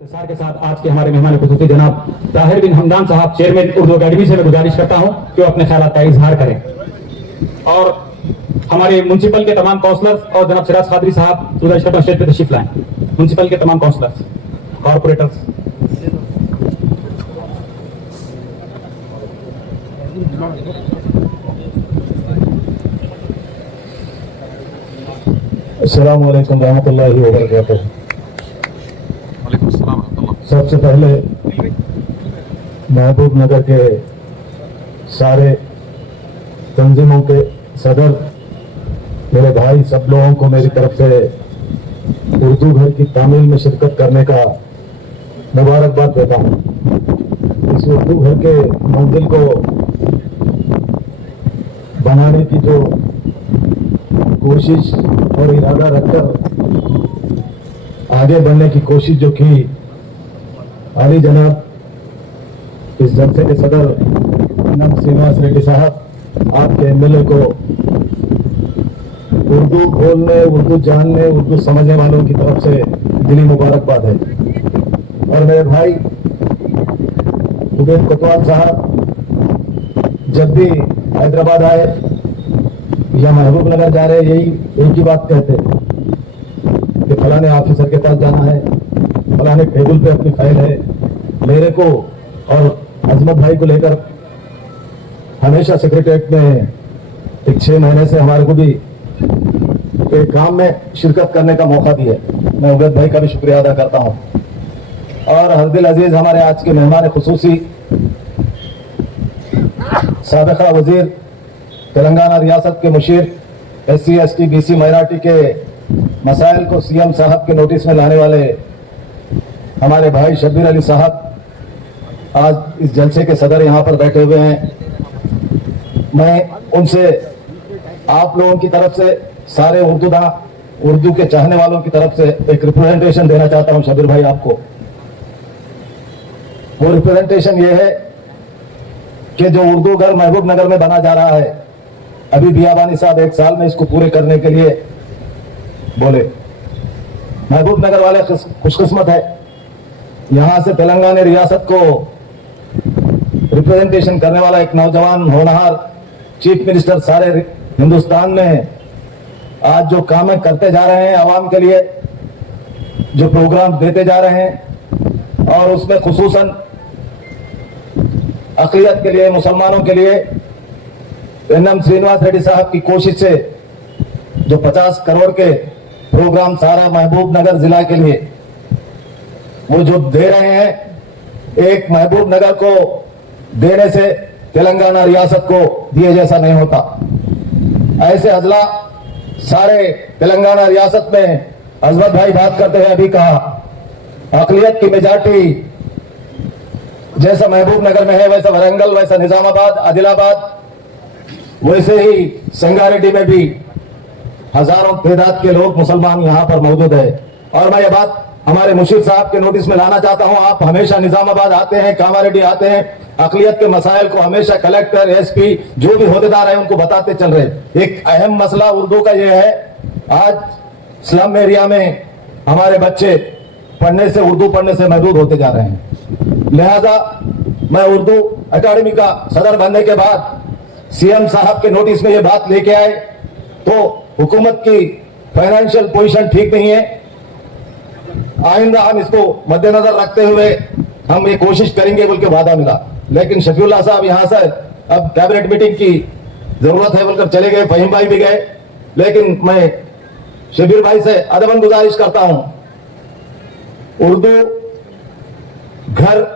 इत्तेसार के साथ आज के हमारे मेहमान खुसूसी जनाब ताहिर बिन हमदान साहब चेयरमैन उर्दू अकेडमी से मैं गुजारिश करता हूं कि वो अपने ख्यालात का इजहार करें और हमारे म्युनिसिपल के तमाम काउंसलर्स और जनाब सिराज खादरी साहब गुजारिश करता हूं स्टेज पे तशरीफ लाएं। म्युनिसिपल के तमाम काउंसलर्स, कॉर्पोरेटर्स। अस्सलाम वालेकुम रहमतुल्लाहि व बरकातुहू। सबसे पहले महबूब नगर के सारे तंजीमों के सदर, मेरे भाई, सब लोगों को मेरी तरफ से उर्दू घर की तामील में शिरकत करने का मुबारकबाद देता हूँ। इस उर्दू घर के मंजिल को बनाने की जो कोशिश और इरादा रखकर आगे बढ़ने की कोशिश जो की अली जनाब इस जलसे के सदर नम श्रीनिवास रेड्डी साहब, आपके एमएलए को उर्दू बोलने, उर्दू जानने, उर्दू समझने वालों की तरफ से दिली मुबारकबाद है। और मेरे भाई उबैद कोतवाल साहब जब भी हैदराबाद आए या महबूब नगर जा रहे, यही एक ही बात कहते कि फलाने ऑफिसर के पास जाना है, फलाने टेबल पे अपनी फाइल है। मेरे को और अजमत भाई को लेकर हमेशा सेक्रेटरीट में एक 6 महीने से हमारे को भी एक काम में शिरकत करने का मौका दिया। मैं उबैद भाई का भी शुक्रिया अदा करता हूं। और हरदिल अजीज हमारे आज के मेहमान खुसूसी साबिका वजीर तेलंगाना रियासत के मुशीर SC ST BC माइनॉरिटी के मसाइल को CM साहब के नोटिस में लाने वाले हमारे भाई शब्बीर अली साहब आज इस जलसे के सदर यहाँ पर बैठे हुए हैं। मैं उनसे आप लोगों की तरफ से सारे उर्दू के चाहने वालों की तरफ से एक रिप्रेजेंटेशन देना चाहता हूं शब्बीर भाई आपको। वो रिप्रेजेंटेशन ये है कि जो उर्दू घर महबूब नगर में बना जा रहा है, अभी बियाबानी साहब 1 साल में इसको पूरे करने के लिए बोले। महबूब नगर वाले खुशकिस्मत है, यहां से तेलंगाना रियासत को रिप्रेजेंटेशन करने वाला एक नौजवान होनहार चीफ मिनिस्टर सारे हिंदुस्तान में आज जो काम करते जा रहे हैं आवाम के लिए, जो प्रोग्राम देते जा रहे हैं, और उसमें खुसूसन अक़लियत के लिए, मुसलमानों के लिए NM श्रीनिवास रेड्डी साहब की कोशिश से जो 50 करोड़ के प्रोग्राम सारा महबूब नगर जिला के लिए वो जो दे रहे हैं, एक महबूब नगर को देने से तेलंगाना रियासत को दिए जैसा नहीं होता। ऐसे अजला सारे तेलंगाना रियासत में, अजमत भाई बात करते हुए अभी कहा, अक़लियत की मेजॉरिटी जैसा महबूब नगर में है, वैसा वरंगल, वैसा निजामाबाद, आदिलाबाद, वैसे ही संगारेड्डी में भी हजारों तादाद के लोग मुसलमान यहाँ पर मौजूद है। और मैं ये बात हमारे मुशीर साहब के नोटिस में लाना चाहता हूँ। आप हमेशा निजामाबाद आते हैं, कामारेड्डी आते हैं, अक़लियत के मसाइल को हमेशा कलेक्टर, SP जो भी होदेदार है उनको बताते चल रहे। एक अहम मसला उर्दू का ये है, आज स्लम एरिया में हमारे बच्चे उर्दू पढ़ने से महदूद होते जा रहे हैं। लिहाजा मैं उर्दू अकेडमी का सदर बनने के बाद CM साहब के नोटिस में ये बात लेके आए तो हुकूमत की फाइनेंशियल पोजीशन ठीक नहीं है। आइंदा हम इसको मद्देनजर रखते हुए हम ये कोशिश करेंगे बोल के वादा मिला, लेकिन शफीउल्लाह साहब यहाँ से अब कैबिनेट मीटिंग की जरूरत है बोलकर चले गए, फहीम भाई भी गए। लेकिन मैं शबीर भाई से अदबन गुजारिश करता हूं, उर्दू घर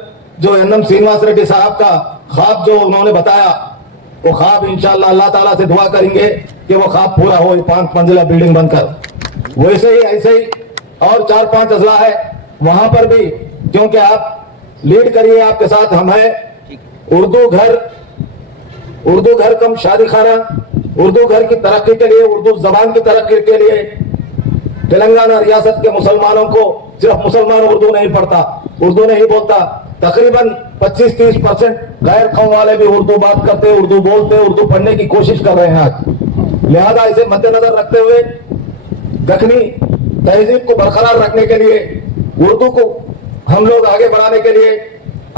जो NM श्रीनिवास रेड्डी साहब का ख्वाब जो उन्होंने बताया, वो ख्वाब इंशाअल्लाह अल्लाह ताला से दुआ करेंगे कि वो ख्वाब पूरा हो, 5 मंजिला बिल्डिंग बनकर। वैसे ही ऐसे ही और 4-5 अजला है वहां पर भी, क्योंकि आप लीड करिए, आपके साथ हम हैं। उर्दू घर कम शादी खाना, उर्दू घर की तरक्की के लिए, उर्दू जबान की तरक्की के लिए तेलंगाना रियासत के मुसलमानों को, सिर्फ मुसलमान उर्दू नहीं पढ़ता, उर्दू नहीं बोलता, तकरीबन 25-30% गैर कौम वाले भी उर्दू बात करते, उर्दू बोलते, उर्दू पढ़ने की कोशिश कर रहे हैं आज। लिहाजा इसे मद्देनजर रखते हुए दखनी तहजीब को बरकरार रखने के लिए उर्दू को हम लोग आगे बढ़ाने के लिए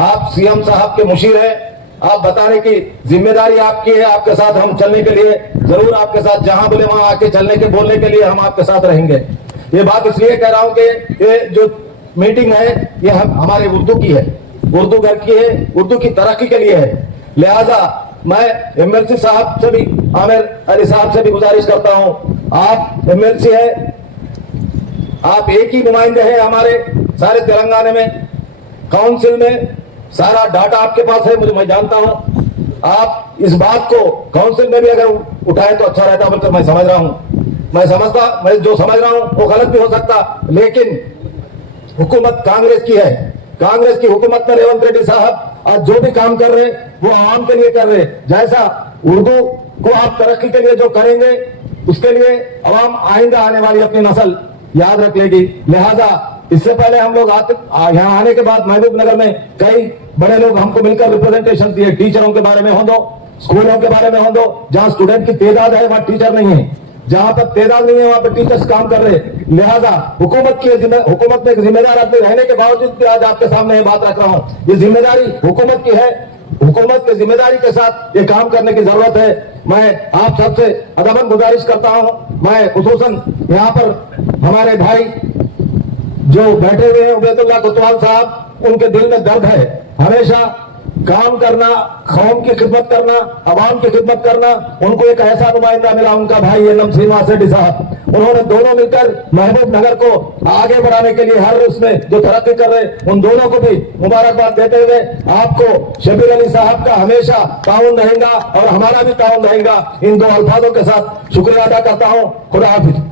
आप सीएम साहब के मुशीर हैं, आप बताने की जिम्मेदारी आपकी है। आपके साथ हम चलने के लिए जरूर आपके साथ जहां बोले वहां आके चलने के बोलने के लिए हम आपके साथ रहेंगे। ये बात इसलिए कह रहा हूं कि ये जो मीटिंग है ये हमारे उर्दू की है, उर्दू घर की है, उर्दू की तरक्की के लिए है। लिहाजा मैं एमएलसी साहब से भी, आमिर अली साहब से भी गुजारिश करता हूं, आप एमएलसी है, आप एक ही नुमाइंदे हैं हमारे सारे तेलंगाना में, काउंसिल में सारा डाटा आपके पास है, मैं जानता हूं। आप इस बात को काउंसिल में भी अगर उठाए तो अच्छा रहता, बोलकर मैं समझ रहा हूं। मैं जो समझ रहा हूं वो गलत भी हो सकता, लेकिन हुकूमत कांग्रेस की है। कांग्रेस की हुकूमत में रेवंत रेड्डी साहब आज जो भी काम कर रहे हैं वो आवाम के लिए कर रहे हैं। जैसा उर्दू को आप तरक्की के लिए जो करेंगे उसके लिए अवाम आइंदा आने वाली अपनी नस्ल याद रख लेगी। लिहाजा इससे पहले हम लोग यहाँ आने के बाद महबूब नगर में कई बड़े लोग हमको मिलकर रिप्रेजेंटेशन दिए, टीचरों के बारे में हो दो, स्कूलों के बारे में हो दो। जहां स्टूडेंट की तादाद है वहां टीचर नहीं है, जहां पर तादाद नहीं है वहां पर टीचर्स काम कर रहे हैं। लिहाजा हुकूमत में एक जिम्मेदार आदमी रहने के बावजूद भी आज आपके सामने ये बात रख रहा हूं। ये जिम्मेदारी हुकूमत की है, हुकूमत की जिम्मेदारी के साथ ये काम करने की जरूरत है। मैं आप सबसे अदबन गुजारिश करता हूं। मैं खुसूसन यहाँ पर हमारे भाई जो बैठे हुए हैं उबैदुल्लाह कोतवाल साहब, उनके दिल में दर्द है। हमेशा काम करना, कौम की खिदमत करना, अवाम की खिदमत करना, उनको एक ऐसा नुमाइंदा मिला, उनका भाई एनएम श्रीनिवास रेड्डी साहब। उन्होंने दोनों मिलकर महबूब नगर को आगे बढ़ाने के लिए हर उसमें जो तरक्की कर रहे, उन दोनों को भी मुबारकबाद देते हुए आपको शबीर अली साहब का हमेशा ताउन रहेगा और हमारा भी ताउन रहेगा। इन दो अल्फाजों के साथ शुक्रिया अदा करता हूँ। खुदा हाफिज।